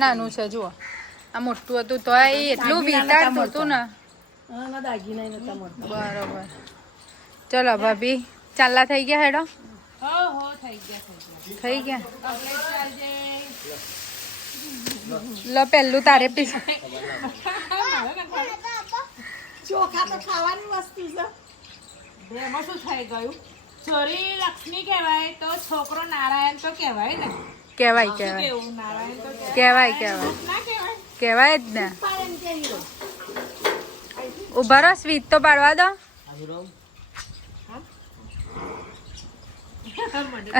નાનું છે જુઓ, આ મોટું હતું તો એટલું વિચારતું હતું ને. બરોબર, ચલો ભાભી ચાલ્લા થઈ ગયા હેડો. થઈ ગયા. લો પેલું તારે પીસ. ચોખા તો ખાવાની વસ્તુ છે. એમાં શું થઈ ગયું? છોરી લક્ષ્મી કહેવાય તો છોકરો નારાયણ તો કહેવાય ને. કહેવાય કેવું કહેવાય નારાયણ તો કહેવાય કહેવાય ના કહેવાય. કહેવાય જ ને. ઉભા રહો, સ્વીટ તો પાડવા દો.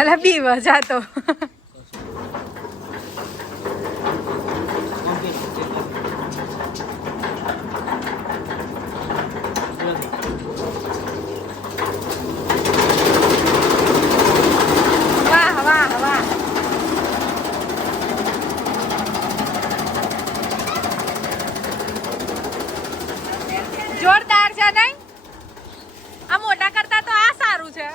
અલા પીવા જાતો. વાહ વાહ વાહ. જોરદાર છે નહીં? આ મોટા કરતા તો આ સારું છે.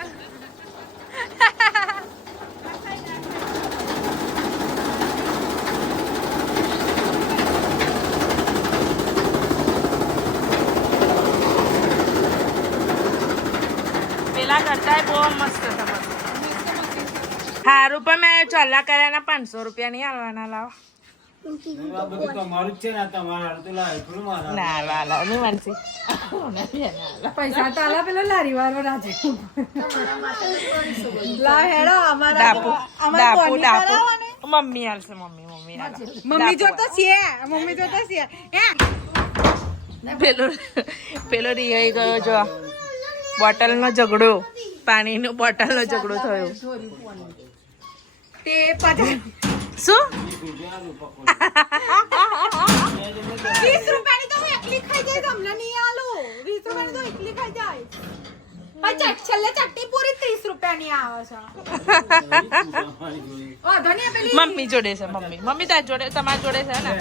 પેલા કરતા બહુ મસ્ત તમારું. હારું પણ મેં ચોલ્લા કર્યાના 500 રૂપિયા નહીં આલવાના. લાવો ના લાલા નહીં માનસી. પૈસા તો આલા પેલો લારી વાળો રાજે. લા હેડો ડાપુ ડાપુ ડાપુ મમ્મી આલશે. મમ્મી મમ્મી જોતો છે, મમ્મી જોતો છે. પેલો રિયાઈ ગયો જો. બોટલ નો ઝઘડો, પાણીનો બોટલ નો ઝઘડો થયો. તે પાછા શું 20 રૂપિયાની તો હું એકલી ખાઈ જાય, તમને નહીં આલું. 20 રૂપિયાની તો એકલી ખાઈ જાય. પણ છેલ્લે ચટણી પૂરી 30 રૂપિયાની આવે છે. મમ્મી જોડે છે. મમ્મી તાર જોડે, તમારી જોડે છે ને?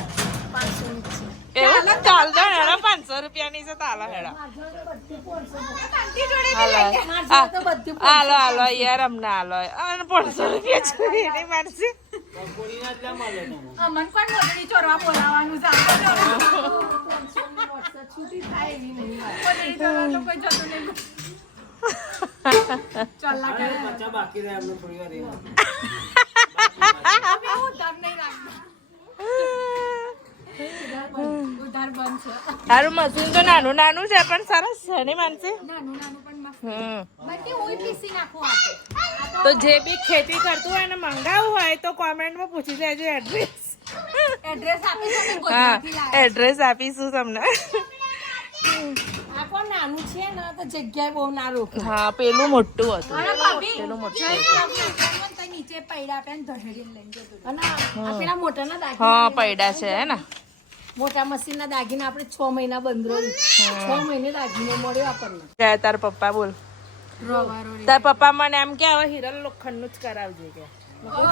એવું ચાલ દો હેડા. 500 રૂપિયાની છે. તાલો હેડા. હાલો યાર, અમને હાલો. 500 રૂપિયા જોઈએ નહીં માનસી. અમન પણ મોટડી ચોરવા બોલાવાનું છે. છૂટી થાય એવી નહીં. મોટડી ચોરવા તો કોઈ જતું નહીં. ચાલ્લા કરે બચ્ચા બાકી રહે આપણે થોડી વાર રહેવા. અમે ઉધાર નહીં રાખતા. ઉધાર બંધ છે. હારું મશીન તો નાનું નાનું છે પણ સરસ છે નહીં માનસી? નાનું નાનું પણ મસ્ત. બધી ઓય પીસી નાખો આપે. તો જે બી ખેતી કરતું હોય ને મંગાવવું હોય તો કોમેન્ટમાં પૂછી લેજો એડ્રેસ. એડ્રેસ આપીશું અમે હા, ગોધરાથી લાવ્યા. એડ્રેસ આપીશું તમને. આ કોણ નાનું છે ને તો જગ્યાએ બહુ ના રોકે. હા, પેલું મોટું હતું. અરે ભાભી, પેલું મોટું જોઈ હતું. લો, તો નીચે પૈડા આપે ને ધડેડીને લઈને જતો રહ્યો. અને આ પેલા મોટાના દાગીના હા, પૈડા છે હે ને? મોટા મશીનના દાગીના આપણે 6 મહિના બંધ રહ્યું. 6 મહિને દાગીનો મળ્યો આપણને. કે તાર પપ્પા બોલ. તાર પપ્પા મને એમ કે હવે હિરલ લોખંડનું જ કરાવજો કે.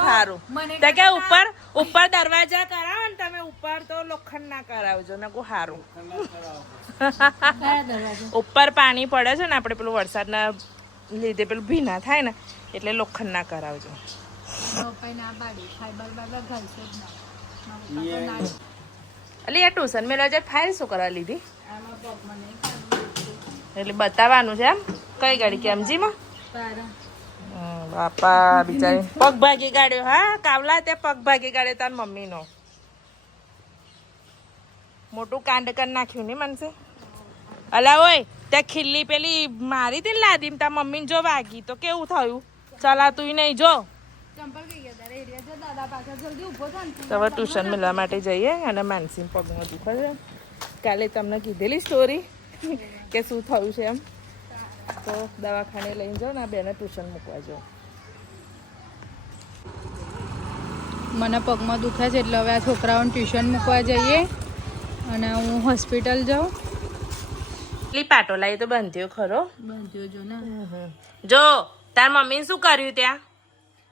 સારું. તો કે ઉપર દરવાજા કરાવો ને તમે, ઉપર તો લોખંડ ના કરાવજો ને. કો સારું. ઉપર પાણી પડે છે ને, આપણે પેલું વરસાદના લીધે પેલું ભીના થાય ને, એટલે લોખંડ ના કરાવજો. અલી આ ટ્યુશન મેં રજા ફાઇલ શું કરવા લીધી? એટલે બતાવવાનું છે એમ? કઈ ગાડી કેમજીમાં? બાપા બિચારી પગ ભાગી ગાડ્યો. હા, કાવલા તે પગ ભાગી ગાડ્યો તાર મમ્મી નો. મોટું કાંડ કરી નાખ્યું ને મનસે. અલા ઓય, ત્યાં ખીલ્લી પેલી મારી હતી ને લાદી, તાર મમ્મી જો વાગી તો કેવું થયું? ચલાતું નહીં જો. તો હવે ટ્યુશન મેળવા માટે જઈએ અને માનસી પગમાં દુખે છે. કાલે તમને કીધેલી સ્ટોરી કે શું થયું છે એમ. તો દવાખાને લઈને જાઓ ને આ બેને ટ્યુશન મૂકવા જાઓ. મને પગમાં દુખે છે એટલે હવે આ છોકરાઓને ટ્યુશન મૂકવા જઈએ અને હું હોસ્પિટલ જાઉં. એટલી પાટોલાઈ તો બાંધ્યો ખરો. બાંધ્યો જો ને. જો તાર મમ્મીને શું કર્યું ત્યાં?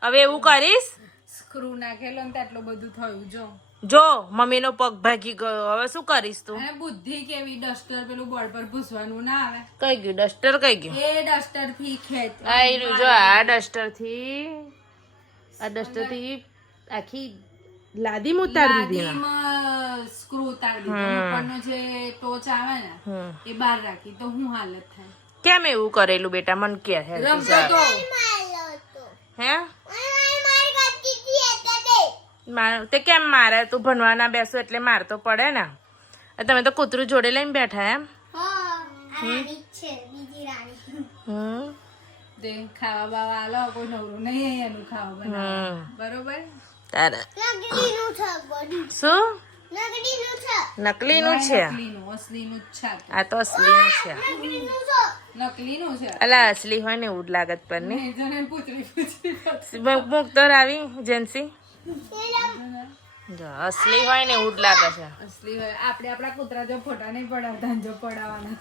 હવે એવું કરીશ? સ્ક્રૂ નાખેલો ને એટલું બધું થયું જો. જો મમ્મીનો પગ ભાગી ગયો, હવે શું કરીશ તું? અને બુદ્ધિ કેવી, ડસ્ટર પેલું બોર્ડ પર ભૂસવાનું ના આવે. કઈ ગયું ડસ્ટર? કઈ ગયું? એ ડસ્ટર થી ખેંચ. આ રહ્યું જો, આ ડસ્ટર થી આ ડસ્ટરથી આખી લાદી ઉતારી દીધી ને સ્ક્રૂ ઉતારી દીધો ઉપરનો જે ટોચ આવે ને એ બહાર રાખી તો હું હાલત થાય. કેમ એવું કરેલું બેટા મન કે હે રમતો તો હે તે કેમ મારે તું ભણવાના બેસો એટલે માર તો પડે ને. તમે તો કૂતરું જોડે લઈને બેઠા એમ. ખાવા બાવા આલો કોઈ નવરું નહીં એનું ખાવા બનાવવાનું બરોબર. તારે શું નકલીનું છે? અસલીનું જ છે. આ તો અસલીનું છે. નકલીનું છે. અલા અસલી હોય ને એવું જ લાગત પર ને. પૂછરી મૂક તો રાવી જેન્સી. અસલી હોય ને એવું જ લાગે છે. અસલી હોય. આપણે આપણા કૂતરા જો ફોટા નહીં પડાવતા જો પડાવવાના.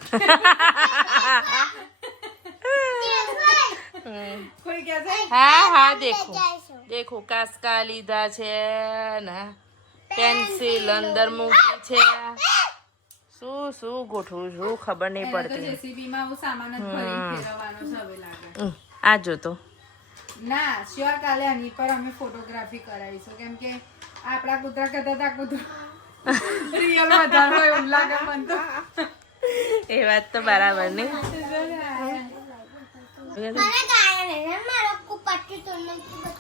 કોઈ કહે છે હા દેખો કાસ્કા લીધા છે ને પેન્સિલ અંદર મૂકી છે. શું ગોઠવું છું ખબર નહીં પડતી. જેસીબી માં હું સામાન જ ભરીને ફેરવવાનો છે હવે લાગે. આ જો તો ના શ્યોર કાલે આની પર અમે ફોટોગ્રાફી કરાવીશું કેમ કે આપણા કૂતરા કહેતા હતા કૂતરું રિયલ વધારે હોય એવું લાગે મને તો. એ વાત તો બરાબર નહીં.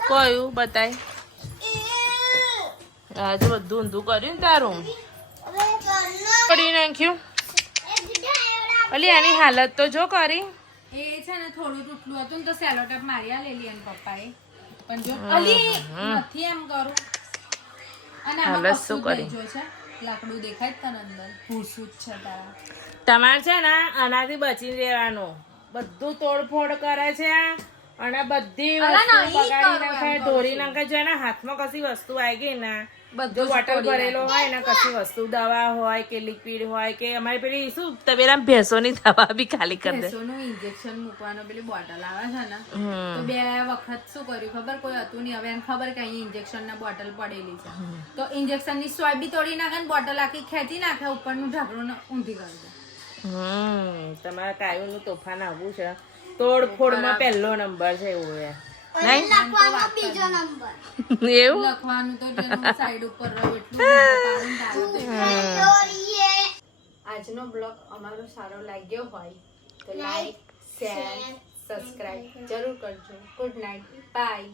કયું બતાય? આજે બધું ઊંધું કર્યું ને તારું પડી નાખ્યું. અલી આની હાલત તો જો કરી. એ છે ને થોડું તૂટલું હતું ને તો સેલો ટેપ મારી લેલી અને પપ્પાએ પણ જો અલી નથી એમ કરું. અને આમાં કશું જ નહીં જો છે લાકડું દેખાય તને અંદર ભૂસું જ છે તારા. તમારે છે ને આનાથી બચી રહેવાનું. બધું તોડફોડ કરે છે અને બધી વસ્તુ બગાડી નાખે ઢોરી નાખે. જો એના હાથમાં કશી વસ્તુ આવી ગઈ ને બધું બોટલ ભરેલો હોય ને કશી વસ્તુ દવા હોય કે લિક્વિડ હોય કે અમારી પેલી શું તબેલા ભેંસોની દવા બી ખાલી કરી દે. ભેંસોનું ઇન્જેક્શન મૂકવાનો પેલી બોટલ આવે છે ને તો 2 વખત શું કર્યું ખબર કોઈ હતું નહીં. હવે એને ખબર કે અહીં ઇન્જેક્શન ના બોટલ પડેલી છે તો ઇન્જેક્શન ની સોય બી તોડી નાખે ને બોટલ આખી ખેંચી નાખે ઉપરનું ઢાંકણું ઊંધી કરી દે. તમારા કાયુનું તોફાન આવું છે. તોડફોડમાં પહેલો નંબર છે એવું એવું લખવાનું તો સાઈડ ઉપર રહ્યું એટલું. આજનો બ્લોગ અમારો સારો લાગ્યો હોય તો લાઈક શેર સબસ્ક્રાઇબ જરૂર કરજો. Good night bye.